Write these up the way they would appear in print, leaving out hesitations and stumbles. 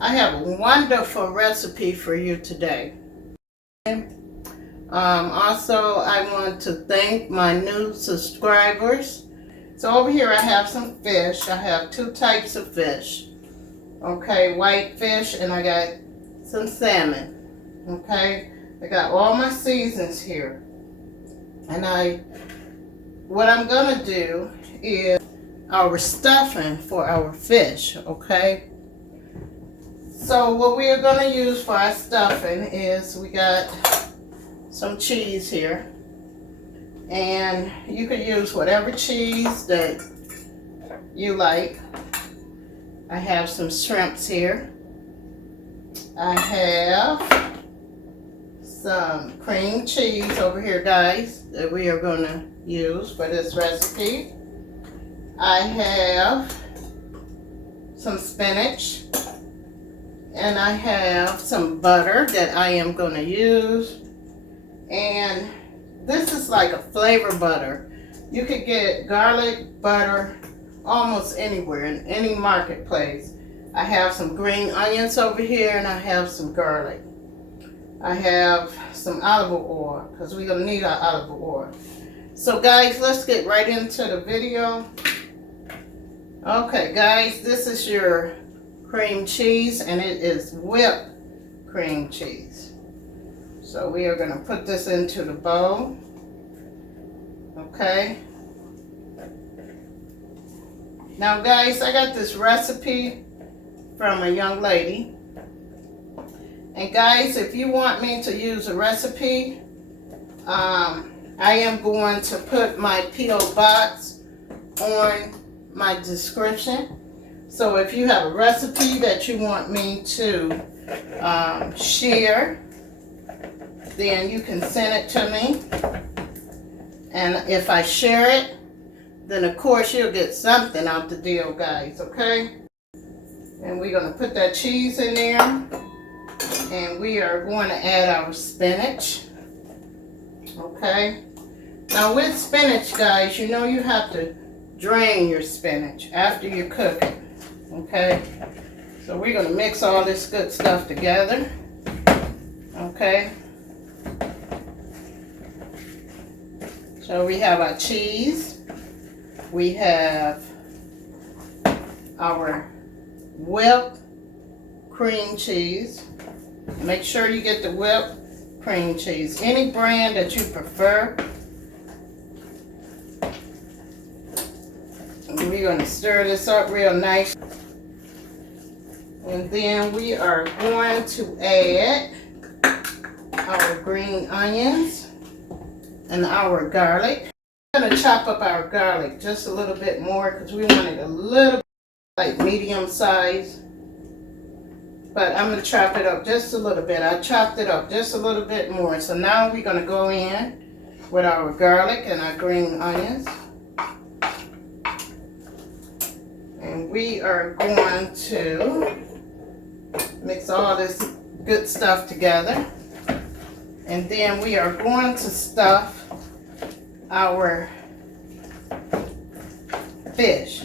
I have a wonderful recipe for you today. Also, I want to thank my new subscribers. So over here I have some fish. I have two types of fish. Okay, white fish, and I got some salmon. Okay, I got all my seasons here. And what I'm gonna do is our stuffing for our fish, okay? So what we are gonna use for our stuffing is we got some cheese here. And you could use whatever cheese that you like. I have some shrimps here. I have some cream cheese over here, guys, that we are going to use for this recipe. I have some spinach, and I have some butter that I am going to use. And this is like a flavor butter. You could get garlic butter almost anywhere, in any marketplace. I have some green onions over here, and I have some garlic. I have some olive oil, because we're going to need our olive oil. So guys, let's get right into the video. Okay guys, this is your cream cheese, and it is whipped cream cheese. So we are going to put this into the bowl. Okay. Now guys, I got this recipe from a young lady. And guys, if you want me to use a recipe, I am going to put my P.O. box on my description. So if you have a recipe that you want me to share, then you can send it to me. And if I share it, then of course you'll get something out the deal, guys, okay? And we're going to put that cheese in there. And we are going to add our spinach. Okay? Now with spinach, guys, you know you have to drain your spinach after you cook it. Okay? So we're going to mix all this good stuff together. Okay? So we have our cheese. We have our whipped cream cheese. Make sure you get the whipped cream cheese, any brand that you prefer. And we're going to stir this up real nice. And then we are going to add our green onions and our garlic. I'm going to chop up our garlic just a little bit more because we want it a little like medium size. But I'm going to chop it up just a little bit. I chopped it up just a little bit more. So now we're going to go in with our garlic and our green onions. And we are going to mix all this good stuff together. And then we are going to stuff our fish.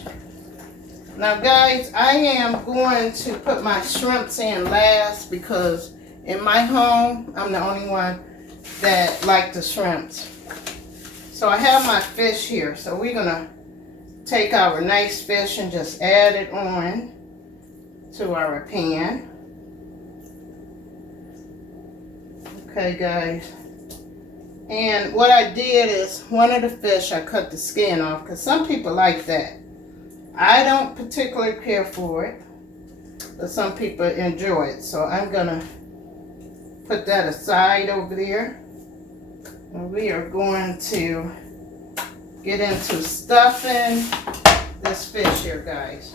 Now guys, I am going to put my shrimps in last because in my home, I'm the only one that like the shrimps. So I have my fish here. So we're going to take our nice fish and just add it on to our pan. Okay guys. And what I did is one of the fish, I cut the skin off because some people like that. I don't particularly care for it, but some people enjoy it. So I'm going to put that aside over there. And we are going to get into stuffing this fish here, guys.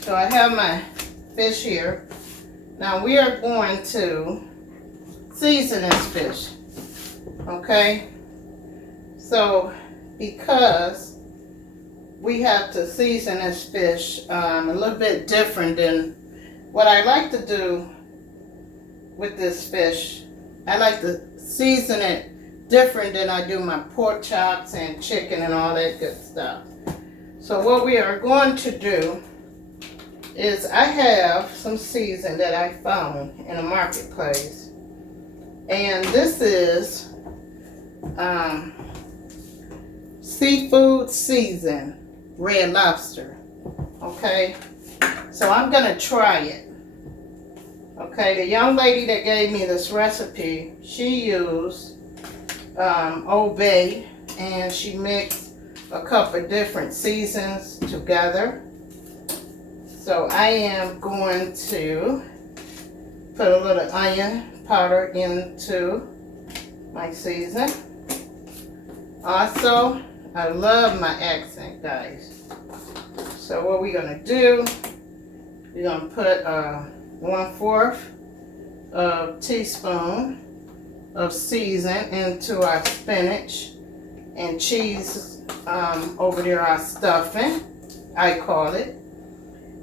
So I have my fish here. Now we are going to season this fish. Okay? So because we have to season this fish a little bit different than what I like to do with this fish. I like to season it different than I do my pork chops and chicken and all that good stuff. So what we are going to do is I have some season that I found in the marketplace. And this is seafood season, red lobster. Okay, so I'm gonna try it. Okay, the young lady that gave me this recipe, she used ovile, and she mixed a couple of different seasons together. So I am going to put a little onion powder into my season. Also, I love my accent, guys. So what we're gonna do, we're gonna put 1/4 of teaspoon of season into our spinach and cheese over there, our stuffing, I call it.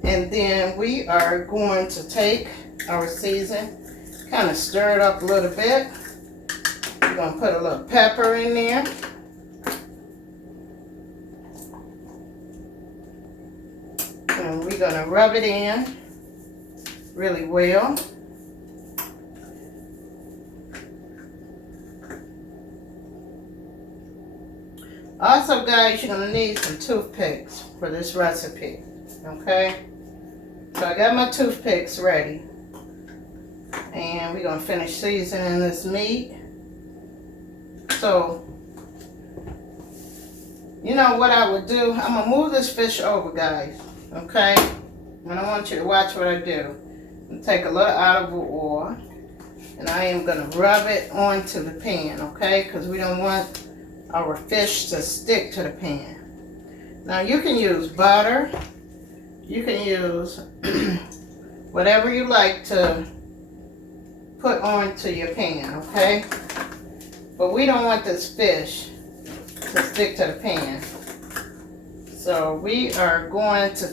And then we are going to take our season, kind of stir it up a little bit. We're going to put a little pepper in there. And we're going to rub it in really well. Also, guys, you're going to need some toothpicks for this recipe. Okay? So I got my toothpicks ready. And we're going to finish seasoning this meat. So, you know what I would do? I'm going to move this fish over, guys. Okay? And I want you to watch what I do. I'm take a little olive oil. And I am going to rub it onto the pan. Okay? Because we don't want our fish to stick to the pan. Now, you can use butter. You can use whatever you like to put onto your pan, okay? But we don't want this fish to stick to the pan. So we are going to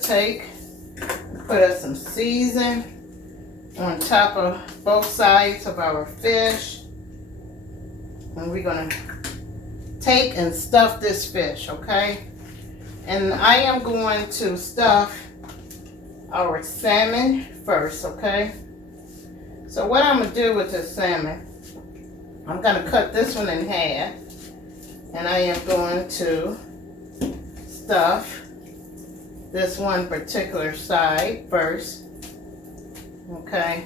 put some season on top of both sides of our fish. And we're gonna take and stuff this fish, okay? And I am going to stuff our salmon first, okay? So what I'm gonna do with this salmon, I'm gonna cut this one in half, and I am going to stuff this one particular side first, okay?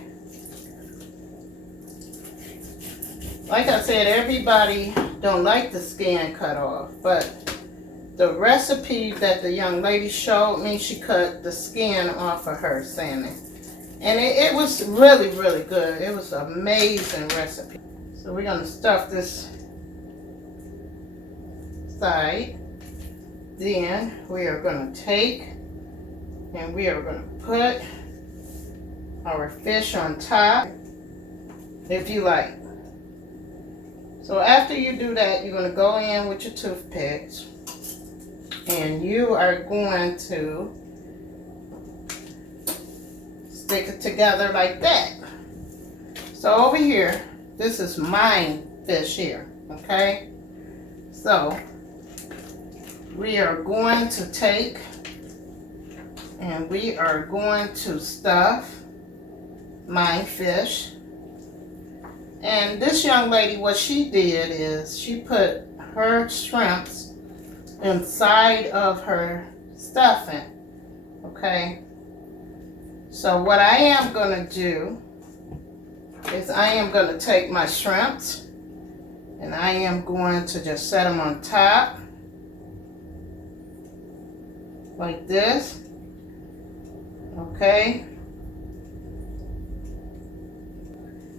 Like I said, everybody don't like the skin cut off, but the recipe that the young lady showed me, she cut the skin off of her salmon. And it was really, really good. It was an amazing recipe. So we're gonna stuff this side. Then we are gonna take and we are gonna put our fish on top, if you like. So after you do that, you're gonna go in with your toothpicks. And you are going to stick it together like that. So over here, this is my fish here, okay? So we are going to take and we are going to stuff my fish. And this young lady, what she did is she put her shrimps inside of her stuffing, okay? So what I am gonna do is I am gonna take my shrimps and I am going to just set them on top like this, okay?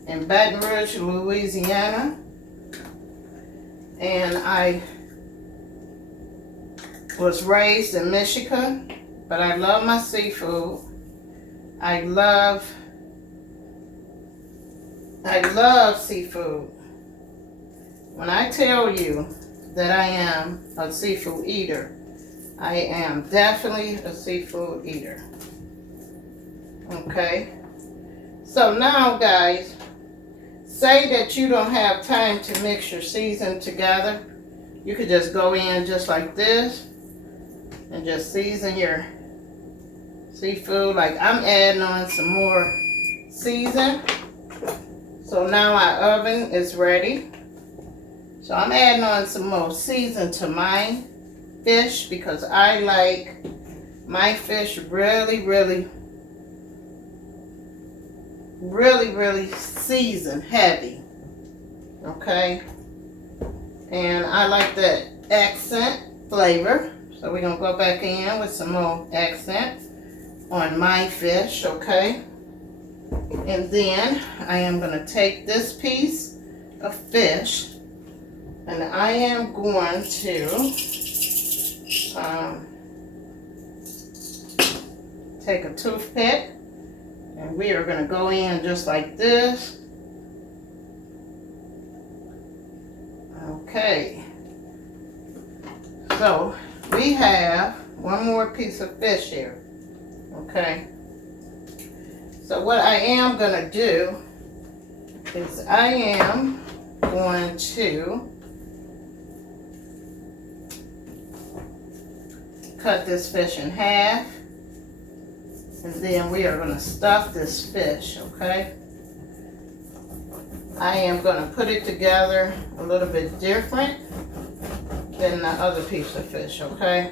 In Baton Rouge, Louisiana, and I was raised in Michigan, but I love my seafood. I love seafood. When I tell you that I am a seafood eater, I am definitely a seafood eater. Okay? So now, guys, say that you don't have time to mix your season together. You could just go in just like this and just season your seafood. Like I'm adding on some more season. So now our oven is ready. So I'm adding on some more season to my fish because I like my fish really seasoned heavy. Okay, and I like that accent flavor, so we're gonna go back in with some more accent on my fish. Okay, and then I am gonna take this piece of fish and I am going to take a toothpick and we are going to go in just like this. Okay, so we have one more piece of fish here. Okay, so what I am going to do is I am going to cut this fish in half, and then we are going to stuff this fish. Okay, I am going to put it together a little bit different than the other piece of fish. Okay,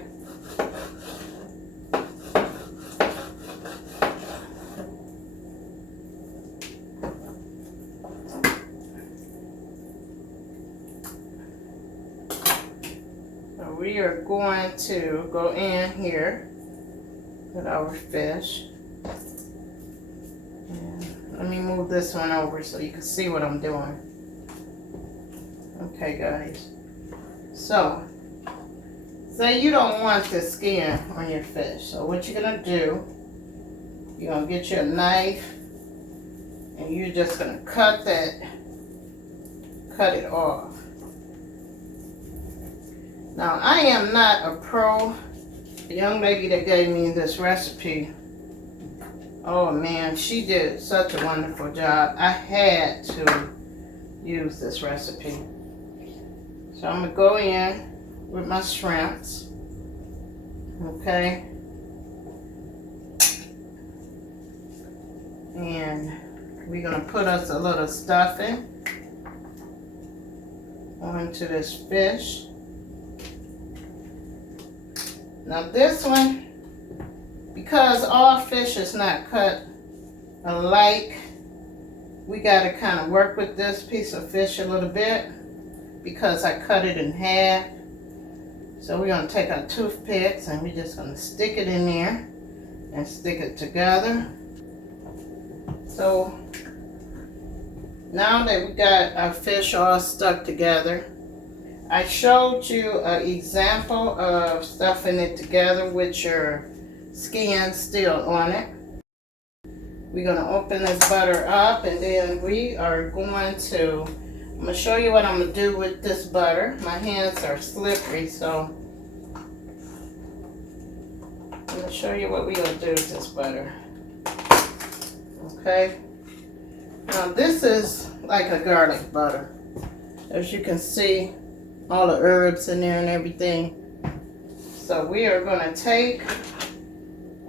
so we are going to go in here with our fish. And let me move this one over so you can see what I'm doing. Okay, guys. So, say you don't want the skin on your fish. So what you're gonna do, you're gonna get your knife and you're just gonna cut it off. Now, I am not a pro. The young lady that gave me this recipe, oh man, she did such a wonderful job. I had to use this recipe. So I'm going to go in with my shrimps. Okay. And we're going to put us a little stuffing onto this fish. Now this one, because all fish is not cut alike, we got to kind of work with this piece of fish a little bit because I cut it in half. So we're going to take our toothpicks and we're just going to stick it in there and stick it together. So now that we got our fish all stuck together, I showed you an example of stuffing it together with your skin still on it. We're going to open this butter up and then we are going to, I'm going to show you what I'm going to do with this butter. My hands are slippery, so I'm going to show you what we're going to do with this butter. Okay. Now this is like a garlic butter. As you can see, all the herbs in there and everything. So we are going to take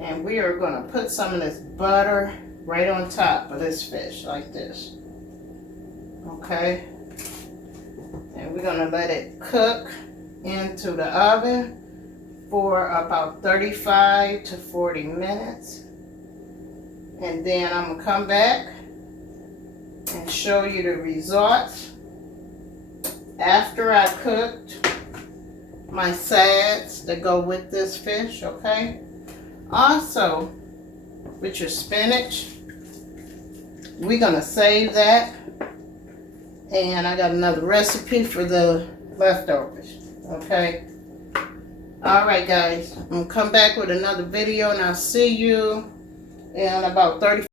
and we are going to put some of this butter right on top of this fish like this. Okay. And we're going to let it cook into the oven for about 35 to 40 minutes. And then I'm going to come back and show you the results after I cooked my sides that go with this fish. Okay. Also, with your spinach, we're going to save that. And I got another recipe for the leftovers. Okay. Alright guys, I'm going to come back with another video and I'll see you in about 30